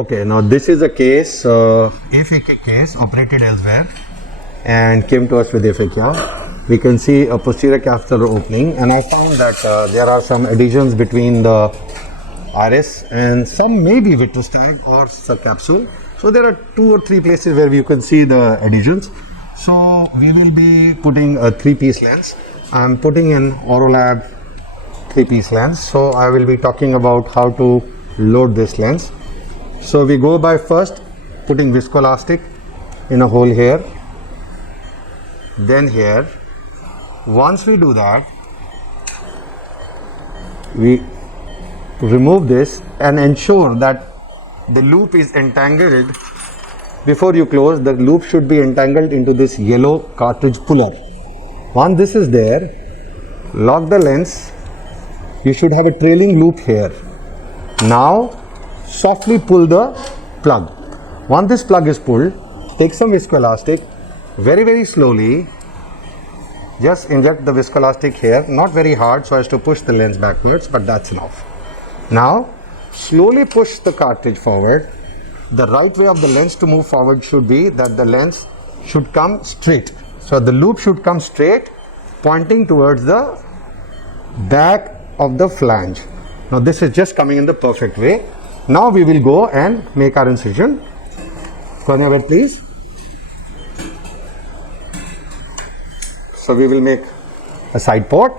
Okay, now this is a case, aphakik case, operated elsewhere and came to us with aphakia. We can see a posterior capsular opening, and I found that there are some adhesions between the iris and some may be vitreous tag or subcapsule. So there are 2 or 3 places where you can see the adhesions. So we will be putting a 3-piece lens. I am putting in Aurolab 3-piece lens. So I will be talking about how to load this lens. So we go by first putting viscoelastic in a hole here, then here. Once we do that, we remove this and ensure that the loop is entangled. Before you close, the loop should be entangled into this yellow cartridge puller. Once this is there, lock the lens. You should have a trailing loop here. Now softly pull the plug. Once this plug is pulled, take some viscoelastic, very slowly just inject the viscoelastic here, not very hard so as to push the lens backwards, but that's enough. Now slowly push the cartridge forward. The right way of the lens to move forward should be that the lens should come straight. So the loop should come straight, pointing towards the back of the flange. Now this is just coming in the perfect way. Now we will go and make our incision. Cornea wet, please. So we will make a side port.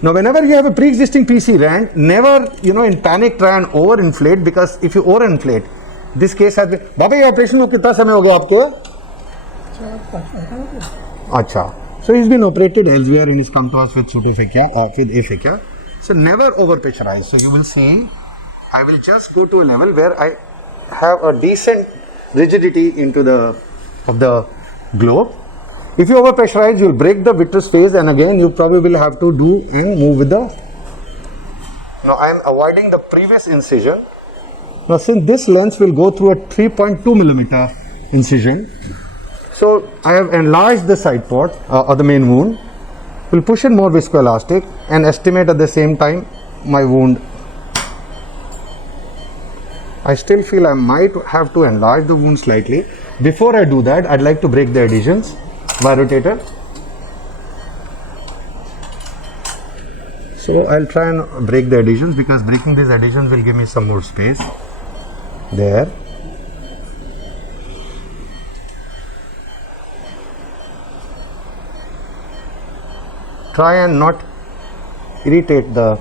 Now whenever you have a pre-existing PC rand, never in panic try and overinflate, because if you overinflate, this case has been. Baba, ये operation को कितना समय हो गया आपको? अच्छा. So he's been operated elsewhere and he's come to us with pseudophakia or with aphakia. So never over pressurize. So you will see, I will just go to a level where I have a decent rigidity into the globe. If you over pressurize, you will break the vitreous phase, and again you probably will have to do and move with the. Now I am avoiding the previous incision. Now since this lens will go through a 3.2 millimeter incision, so I have enlarged the side port or the main wound. We'll push in more viscoelastic and estimate at the same time my wound. I still feel I might have to enlarge the wound slightly. Before I do that, I'd like to break the adhesions by rotator. So I'll try and break the adhesions, because breaking these adhesions will give me some more space. There. Try and not irritate the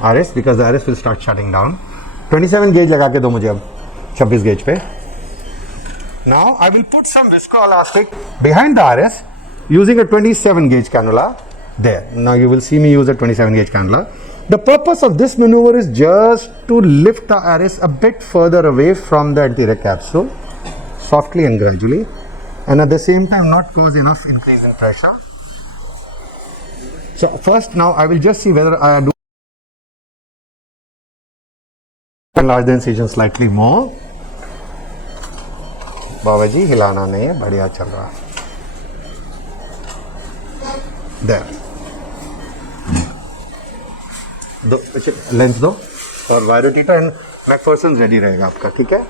iris, because the iris will start shutting down. 27 gauge लगा के दो मुझे अब 26 gauge पे. Now I will put some viscoelastic behind the iris using a 27 gauge cannula there. Now you will see me use a 27 gauge cannula. The purpose of this maneuver is just to lift the iris a bit further away from the anterior capsule, softly and gradually, and at the same time not cause enough increase in pressure. So first, now I will just see whether I do enlarge the incision slightly more. बाबा जी हिलाना नहीं है, बढ़िया चल रहा है. There. दो lens दो और वायरोटीटा एंड मैकफर्सन रेडी रहेगा आपका, ठीक है.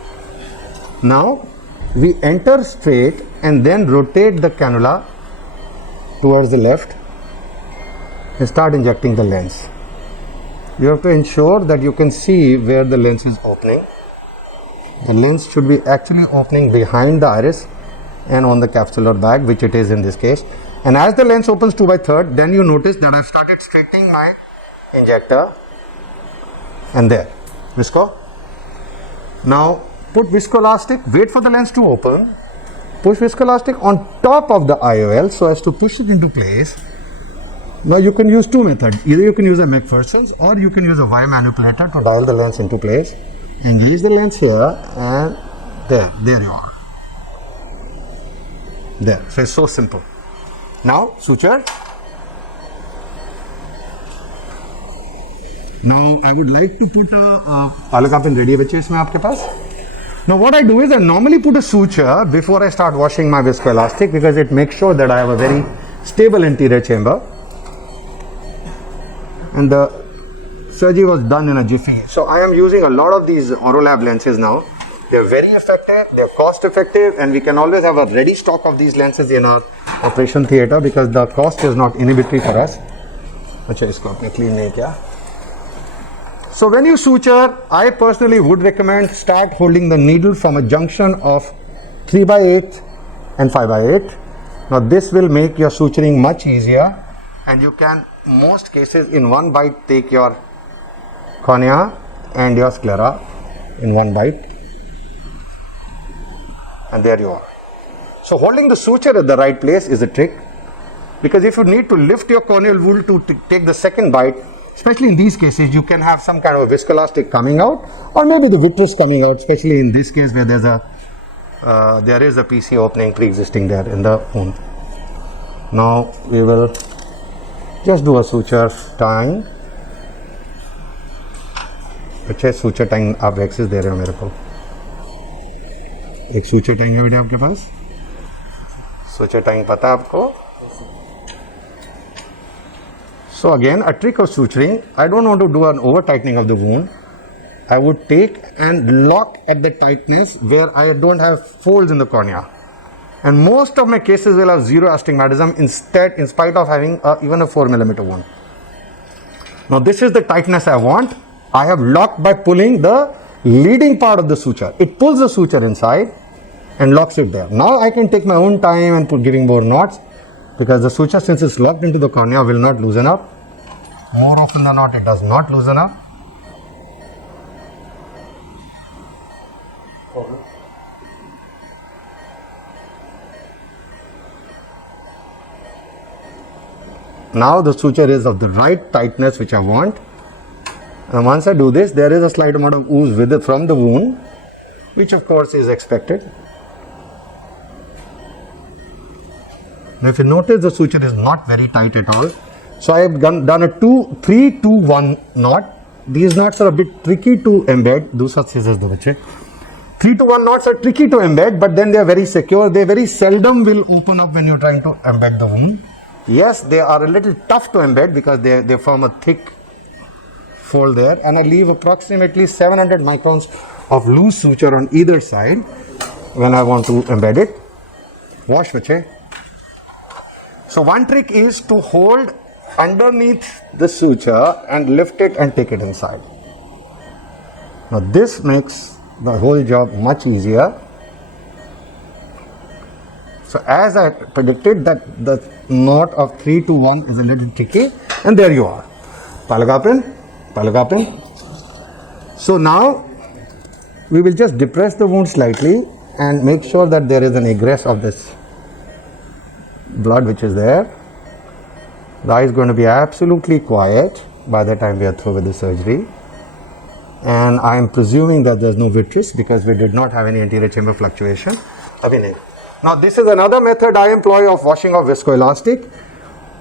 Now we enter straight and then rotate the cannula towards the left and start injecting the lens. You have to ensure that you can see where the lens is opening. The lens should be actually opening behind the iris and on the capsular bag, which it is in this case. And as the lens opens 2/3, then you notice that I've started straightening my injector, and there, visco. Now put viscoelastic, wait for the lens to open, push viscoelastic on top of the IOL so as to push it into place. Now you can use 2 methods. Either you can use a McPherson's or you can use a Y manipulator to dial the lens into place. Engage the lens here and there you are. There. So it's so simple. Now suture. Now I would like to put a palaka pen ready बच्चे इसमें आपके पास. Now what I do is I normally put a suture before I start washing my viscoelastic, because it makes sure that I have a very stable anterior chamber. And the surgery was done in a jiffy. So I am using a lot of these Aurolab lenses now. They're very effective, they're cost effective, and we can always have a ready stock of these lenses in our operation theatre because the cost is not inhibitory for us. अच्छा इसको आपने clean नहीं किया. So when you suture, I personally would recommend start holding the needle from a junction of 3/8 and 5/8. Now this will make your suturing much easier, and you can most cases in one bite take your cornea and your sclera in one bite. And there you are. So holding the suture at the right place is a trick, because if you need to lift your corneal wool to take the second bite, especially in these cases, you can have some kind of viscoelastic coming out, or maybe the vitreous coming out, especially in this case where there is a PC opening pre-existing there in the wound. Now we will just do a suture tying. अच्छे suture tying आप waxes दे रहे हो मेरे को. एक suture tying है बेटे आपके पास? Suture tying पता है आपको? So again, a trick of suturing, I don't want to do an over tightening of the wound. I would take and lock at the tightness where I don't have folds in the cornea. And most of my cases will have zero astigmatism instead, in spite of having even a 4 mm wound. Now this is the tightness I want. I have locked by pulling the leading part of the suture. It pulls the suture inside and locks it there. Now I can take my own time and giving more knots, because the suture, since it's locked into the cornea, will not loosen up. More often than not, it does not loosen up. Now the suture is of the right tightness which I want. And once I do this, there is a slight amount of ooze with it from the wound, which of course is expected. Now if you notice, the suture is not very tight at all. So I have done a 3-2-1 knot. These knots are a bit tricky to embed. 3-1 knots are tricky to embed, but then they are very secure. They very seldom will open up when you are trying to embed the wound. Yes, they are a little tough to embed because they form a thick fold there, and I leave approximately 700 microns of loose suture on either side when I want to embed it. Wash bache. So one trick is to hold underneath the suture and lift it and take it inside. Now this makes the whole job much easier. So as I predicted, that the knot of 3-2-1 is a little tricky, and there you are. Palagapin. So now we will just depress the wound slightly and make sure that there is an egress of this blood which is there. The eye is going to be absolutely quiet by the time we are through with the surgery, and I am presuming that there is no vitreous because we did not have any anterior chamber fluctuation. Now this is another method I employ of washing off viscoelastic.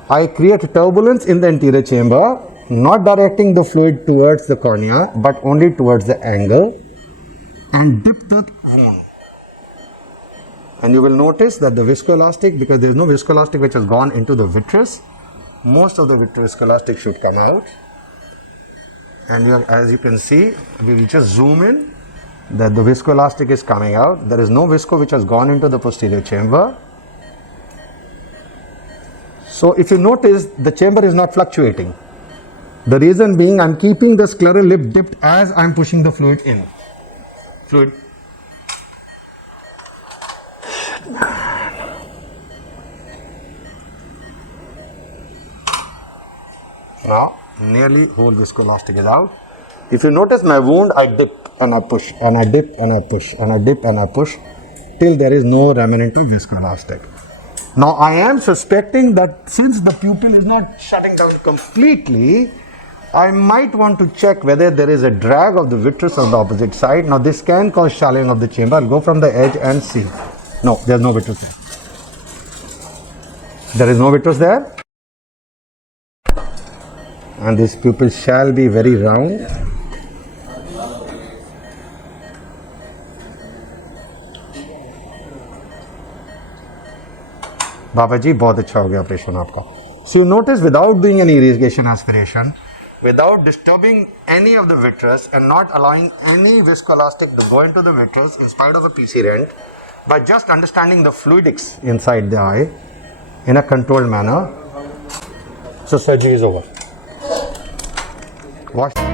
I create turbulence in the anterior chamber, not directing the fluid towards the cornea but only towards the angle, and dip the wound. And you will notice that the viscoelastic, because there is no viscoelastic which has gone into the vitreous, most of the viscoelastic should come out. And as you can see, we will just zoom in, that the viscoelastic is coming out. There is no visco which has gone into the posterior chamber. So if you notice, the chamber is not fluctuating. The reason being, I am keeping the scleral lip dipped as I am pushing the fluid in. Now nearly whole viscoelastic is out. If you notice my wound, I dip and I push, and I dip and I push, and I dip and I push till there is no remnant of viscoelastic. Now I am suspecting that since the pupil is not shutting down completely, I might want to check whether there is a drag of the vitreous on the opposite side. Now this can cause shallowing of the chamber. I'll go from the edge and see. No, there is no vitreous there. There is no vitreous there. And this pupil shall be very round. Baba ji, बहुत अच्छा हो गया operation आपका. So you notice, without doing any irrigation aspiration, without disturbing any of the vitreous and not allowing any viscoelastic to go into the vitreous in spite of a PC rent, by just understanding the fluidics inside the eye in a controlled manner. So surgery is over. Wash.